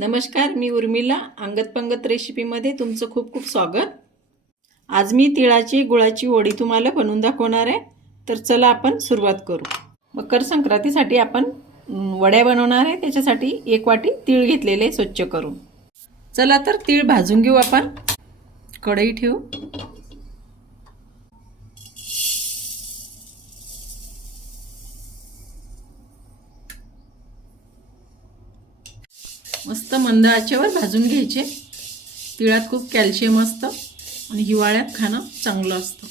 नमस्कार मी उर्मिला. अंगत पंगत रेसिपीमध्ये तुमचं खूप खूप स्वागत. आज मी तिळाची गुळाची वडी तुम्हाला बनवून दाखवणार आहे. तर चला आपण सुरुवात करू. मकर संक्रांतीसाठी आपण वड्या बनवणार आहे. त्याच्यासाठी एक वाटी तीळ घेतलेले स्वच्छ करून. चला तर तीळ भाजून घेऊ आपण. कढई ठेवू. मस्त मंद आचेवर भाजून घ्यायचे. तिळात खूप कॅल्शियम असतं आणि हिवाळ्यात खाणं चांगलं असतं.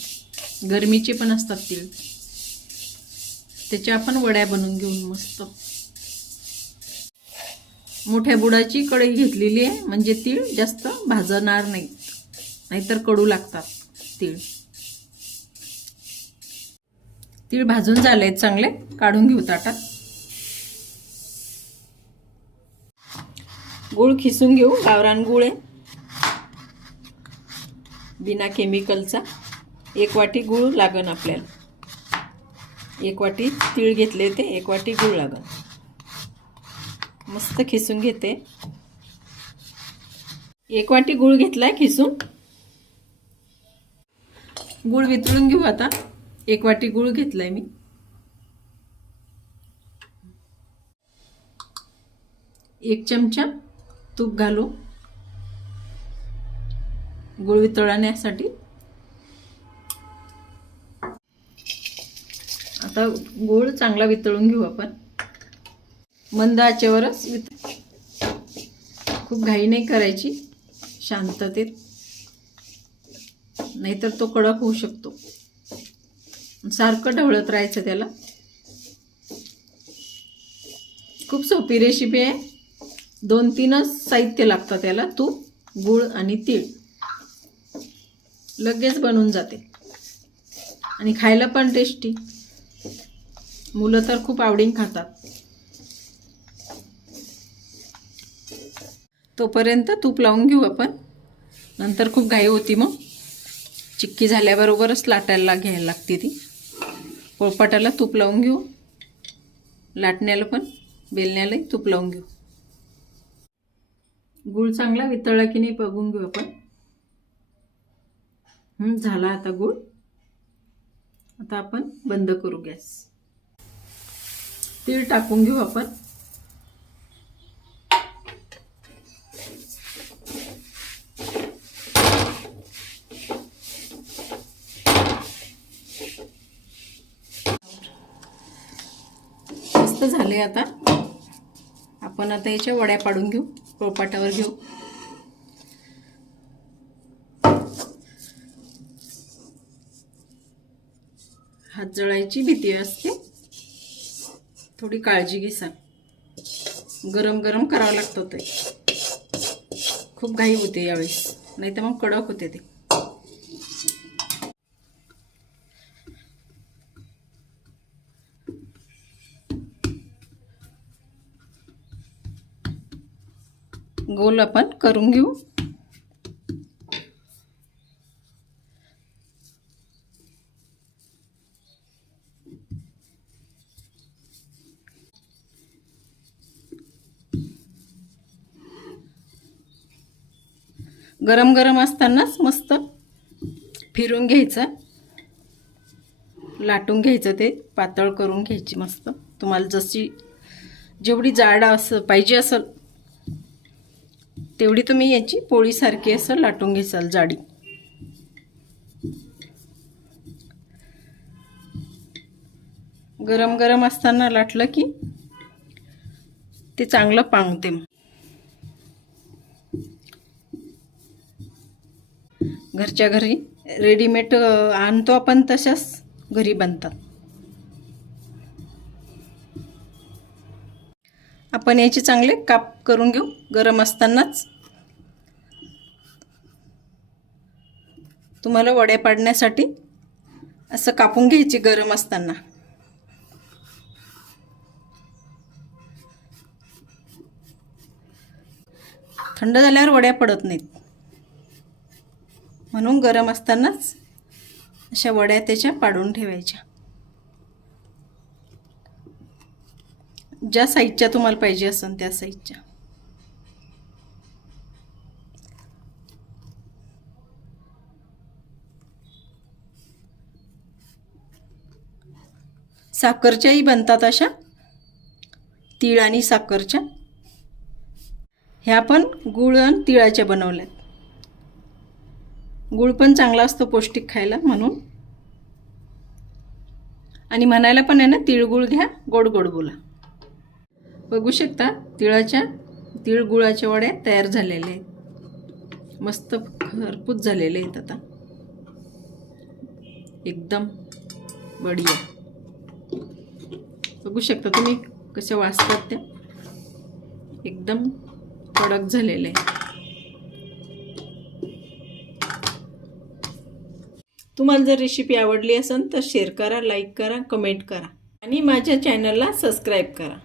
गरमीचे पण असतात तीळ. त्याच्या आपण वड्या बनवून घेऊन मस्त. मोठ्या बुडाची कढई घेतलेली आहे म्हणजे तीळ जास्त भाजणार नाही नाहीतर कडू लागतात तीळ. तीळ भाजून झाले चांगले काढून घेऊ ताटात. गूळ खिसून घेऊ गावरान गूळ आहे. बिना केमिकलचा एक वाटी गूळ लागन आपल्याला. एक वाटी तीळ घेतले ते एक वाटी गूळ लागन. मस्त खिसून घेते. एक वाटी गूळ घेतलाय खिसून. गूळ वितळून घेऊ आता. एक वाटी गूळ घेतलाय मी. एक चमचा तूप घालू. गुळ वितळण्यासाठी. आता गुळ चांगला वितळून घेऊ आपण. मंद आचेवरच वित खूप घाई नाही करायची. शांततेत. नाहीतर तो कडक होऊ शकतो. सारखं ढवळत राहायचं त्याला. खूप सोपी रेसिपी आहे. दोन तीनच साहित्य लागतं त्याला तूप गूळ आणि तीळ. लगेच बनून जाते. आणि खायला पण टेस्टी मुलं तर खूप आवडीन खातात. तोपर्यंत तूप लावून घेऊ आपण. नंतर खूप घाई होती मग. चिक्की झाल्याबरोबरच लाटायला घ्यायला लागते ती. पोळपाटाला तूप लावून घेऊ. लाटण्याला पण बेलण्यालाही तूप लावून घेऊ. गूळ चांगला वितळला की नाही बघून घेऊ आपण. झाला आता गूळ. आता आपण बंद करू गॅस. तीळ टाकून घेऊ आपण. मस्त झाले आता. आपण आता याच्या वड्या पाडून घेऊ. पोळपाटावर घेऊ. हात जळायची भीती असते. थोडी काळजी घे सांग. गरम गरम करावं लागतं ते. खूप घाई होते यावेळेस. नाही तर मग कडक होते ते. गोल आपण करून घेऊ. गरम गरम असतानाच मस्त फिरून घ्यायचं. लाटून घ्यायचं ते पातळ करून घ्यायची मस्त. तुम्हाला जशी जेवढी जाड असं पाहिजे असेल तेवढी तुम्ही याची पोळीसारखी असं लाटून घेसाल जाडी. गरम गरम असताना लाटलं की ते चांगलं पांगते. मग घरच्या घरी रेडीमेड आणतो आपण तशाच घरी बनतात. आपण याचे चांगले काप करून घेऊ गरम असतानाच. तुम्हाला वड्या पाडण्यासाठी असं कापून घ्यायची गरम असताना. थंड झाल्यावर वड्या पडत नाहीत. म्हणून गरम असतानाच अशा वड्या त्याच्या पाडून ठेवायच्या. ज्या साईजच्या तुम्हाला पाहिजे असेल त्या साईजच्या. साखरच्याही बनतात अशा. तीळ आणि साखरच्या. ह्या पण गुळ आणि तिळाच्या बनवल्यात. गुळ पण चांगला असतो पौष्टिक खायला म्हणून. आणि म्हणायला पण आहे ना तिळगुळ घ्या गोड गोड बोला. बघू शकता तिळाच्या तिळ गुळाच्या वड्या तयार झालेल्या आहेत. मस्त खरपूस झालेले आहेत आता. एकदम बढिया. बघू शकता तुम्ही कशा वाचतात त्या. एकदम कडक झालेले आहे तुम्हाला जर रेसिपी आवडली असेल तर शेअर करा लाईक करा कमेंट करा. आणि माझ्या चॅनलला सबस्क्राईब करा.